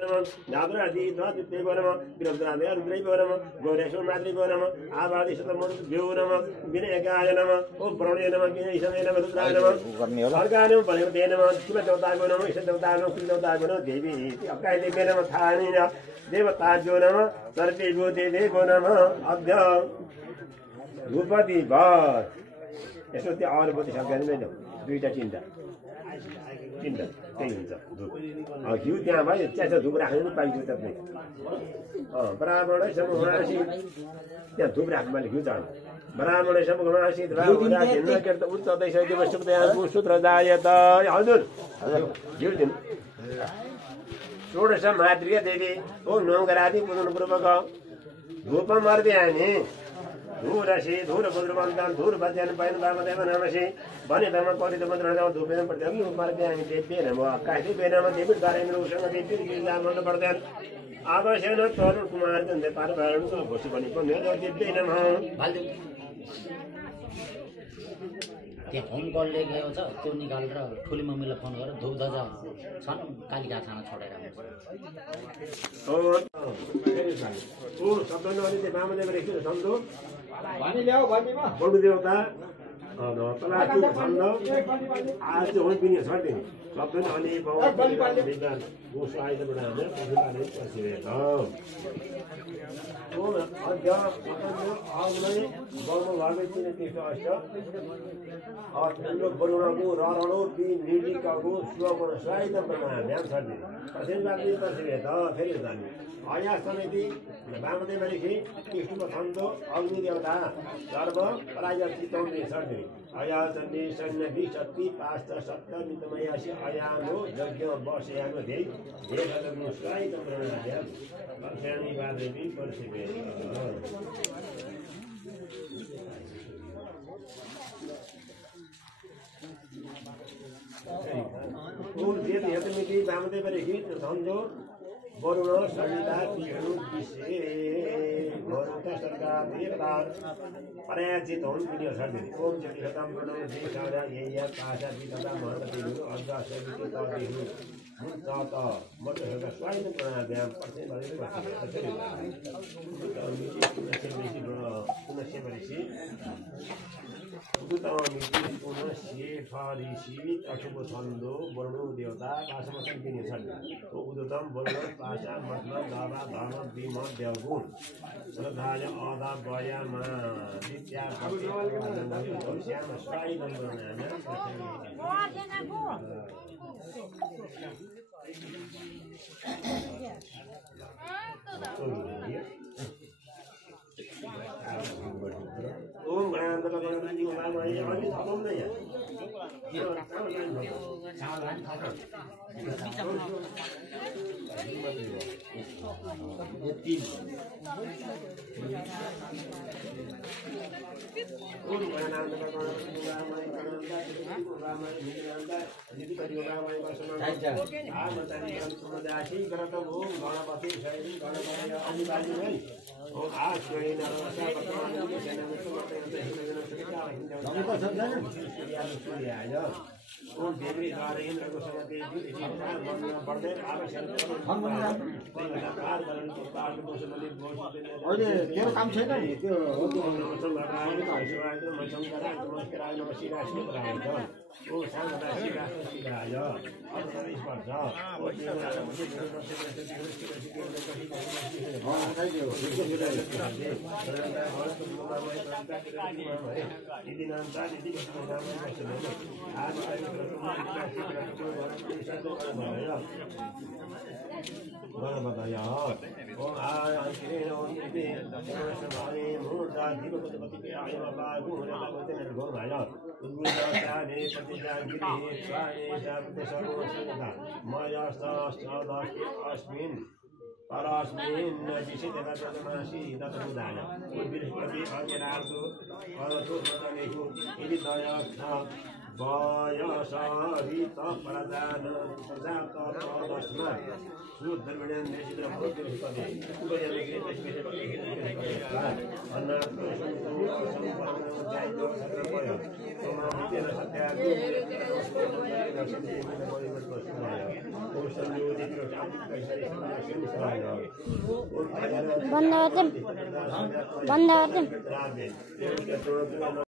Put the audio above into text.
Nadradi, Dati Bonama, Gravdana, Gravorama, Goresho Madri Bonama, Avadi Satamon, Gurama, Vinegayanama, O Bronama, Guinea, Organum, Paladanama, Tibetanama, Isatano, Filodagano, Devi, Akadi Benama, Tanina, Devatajonama, Sarpibu, Devi Bonama, Abda, Rupati Bar. Eso te ahora bote Shangano, Duita Chinda. Chinda, Tinda. Hiu त्यहाँ भयो त्यहाँ धुप राख्नु पनि पाइन्छ त्यसले ब्राह्मणै समूहमासी त्यहाँ धुप राख्नु मैले हिउ जानु ब्राह्मणै समूहमासी ब्राह्मण हिँड्न के त उच्चदै सहित वस्तु त्यहाँ सूत्र जाय त हजुर हिउ दिन षोडश मातृका देवी ओ नौगरादी पूजन पूर्वक धूप मर्द्यानि धूरसी धूर पुत्रवन्तान धूर बच्चान पाइन बाबदेव नमसी भने धर्म परित मन्त्र धूपेन प्रत्यम मर्द्यानि देवी नमो काशी बेनमा देवी दारेन्द्र उसँग देवी गिरिजा मन पर्दैन आवश्यक तरुण कुमार चन्द्र पारवारण घोषि पनि पुण्य देवी नमो त्यहाँ फोन कलले गएको छ त्यो निकालेर ठुली मम्मीलाई फोन गरेर धुप धजा छन् कालिका खाना छोडेर ओ सबैले अनि बामदेव रेखियो सन्दो भनि ल्याऊ भनिमा बडु देवता तलाती छन्द आज होई पनि छ नि सबैले अनि बाउ विद्वान गोस आइले बडाले पुजुलाले पसिरहेछ ओ अध्या सबैले आउने बलमा भागे चिने त्यस्तो अष्ट अठलो बरुणाको ररणो बि निर्लिकाको सुवर्ण साइद प्रमाण ध्यान छ नि पसिन बाकी पसिरहेछ फेरि जाने आया समिति बामदेव रेखि कृष्ण छन्द अग्नि देवता सर्व पराजय चितौनी सर्दे आया चण्डी सैन्य विशक्ति पास्त सप्त मितमयासी आयानो यज्ञ बसयानो धे देवताको साइद प्रमाण ध्यान लक्षणी बादेवी परसिबे ओम देव यतमिति बामदेव रेखि छन्दो वरुण सविता विष्णु विषे वरुणका सरकार देवता पराजित हुन् पुण्य सर्दिने ओम जति खतम प्रणव श्री सारा यया पाशा वितता महततिहु अग्गा सविते तदिहु मुक्त मटहरुका स्वाइन प्रणाम पर्से भरि पर्से अशुभ छन्दो वरुण देवता पाशमसन दिने छन् उदतम वरुण पाशा मतलब दावा धर्म विम देवगुण श्रद्धाय अदा बयामा विद्या श्याम स्वाई ओम गणानंद गणपति उमामय अनि थपम नै ओम गणानंद गणपति उमामय गणानंद यदि परियोगामय वसनं आमतानि समुदायी करतम ओम गणपति शैली गणपति आदिवासी नै ओम आश्वै नरसा वर्तमान ओम देवी नारायण गोसाई बढ्दै आवश्यक मेरो काम छैन त्यो ओ सामदासी राष्ट्रसिराय अर्थरिस वर्ष ओम आय अंकिरेण ओम दिवे दक्षिणसभाने मूर्धा धीमपतिपति आयमा गुणवते निर्गुणाय उद्गुणाचारे प्रतिजागिरिः स्वाये शाब्दसर्वसंगता मयस्तस्त्रदस्ति अस्मिन् परस्मिन् विशिदेवतमासी दत्तुदाय बृहस्पति अजरार्दो अरतो मदनेषु इति दयस्थ वयसहित प्रदान प्रजात दशमा सुधर्मण्यन निश्चित भोग्यपदे उभयलेखे अन्नात्म संपूर्ण जायतो सकलपय समाहितेन बन्द गर्दै